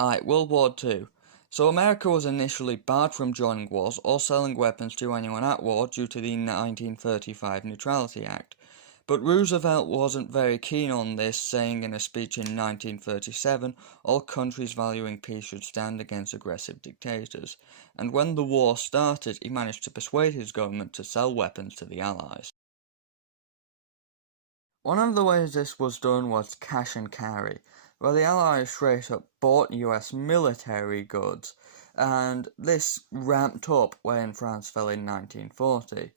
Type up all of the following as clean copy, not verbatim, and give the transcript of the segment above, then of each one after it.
Alright, World War II. So America was initially barred from joining wars or selling weapons to anyone at war due to the 1935 Neutrality Act. But Roosevelt wasn't very keen on this, saying in a speech in 1937, all countries valuing peace should stand against aggressive dictators. And when the war started, he managed to persuade his government to sell weapons to the Allies. One of the ways this was done was cash and carry, where the Allies straight up bought US military goods, and this ramped up when France fell in 1940.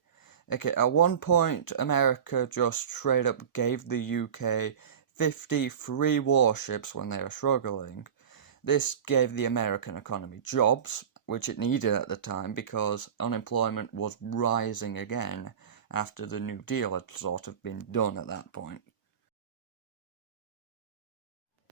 Okay, at one point, America just straight up gave the UK 50 free warships when they were struggling. This gave the American economy jobs, which it needed at the time because unemployment was rising again after the New Deal had sort of been done at that point.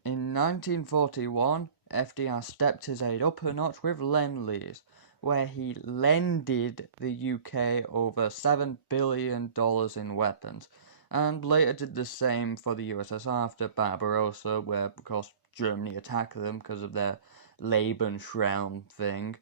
In 1941, FDR stepped his aid up a notch with Lend-Lease, where he lended the UK over $7 billion in weapons, and later did the same for the USSR after Barbarossa, where, of course, Germany attacked them because of their Lebensraum thing.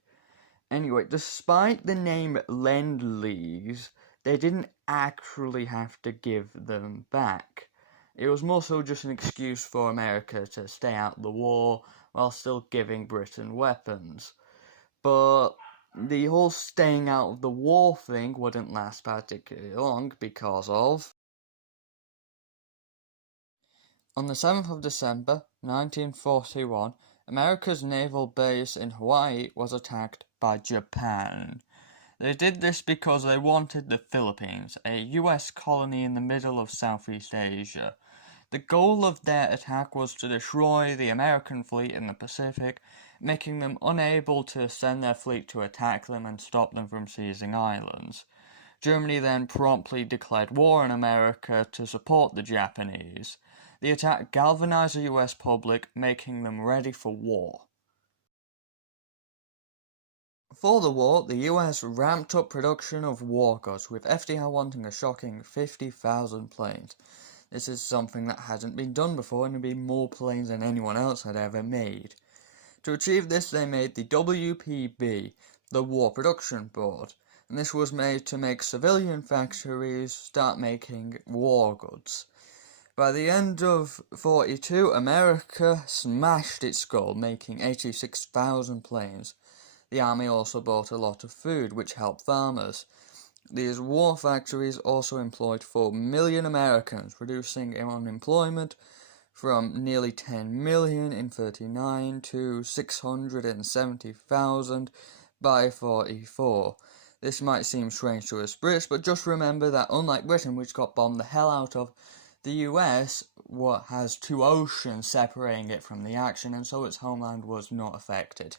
Anyway, despite the name Lend-Lease, they didn't actually have to give them back. It was more so just an excuse for America to stay out of the war while still giving Britain weapons. But the whole staying out of the war thing wouldn't last particularly long because of... On the 7th of December, 1941, America's naval base in Hawaii was attacked by Japan. They did this because they wanted the Philippines, a US colony in the middle of Southeast Asia. The goal of their attack was to destroy the American fleet in the Pacific, making them unable to send their fleet to attack them and stop them from seizing islands. Germany then promptly declared war on America to support the Japanese. The attack galvanized the US public, making them ready for war. For the war, the US ramped up production of war goods, with FDR wanting a shocking 50,000 planes. This is something that hasn't been done before, and it'd be more planes than anyone else had ever made. To achieve this, they made the WPB, the War Production Board, and this was made to make civilian factories start making war goods. By the end of 1942, America smashed its goal, making 86,000 planes. The army also bought a lot of food, which helped farmers. These war factories also employed 4 million Americans, reducing unemployment from nearly 10 million in 1939 to 670,000 by 1944. This might seem strange to us Brits, but just remember that unlike Britain, which got bombed the hell out of, the US has 2 oceans separating it from the action, and so its homeland was not affected.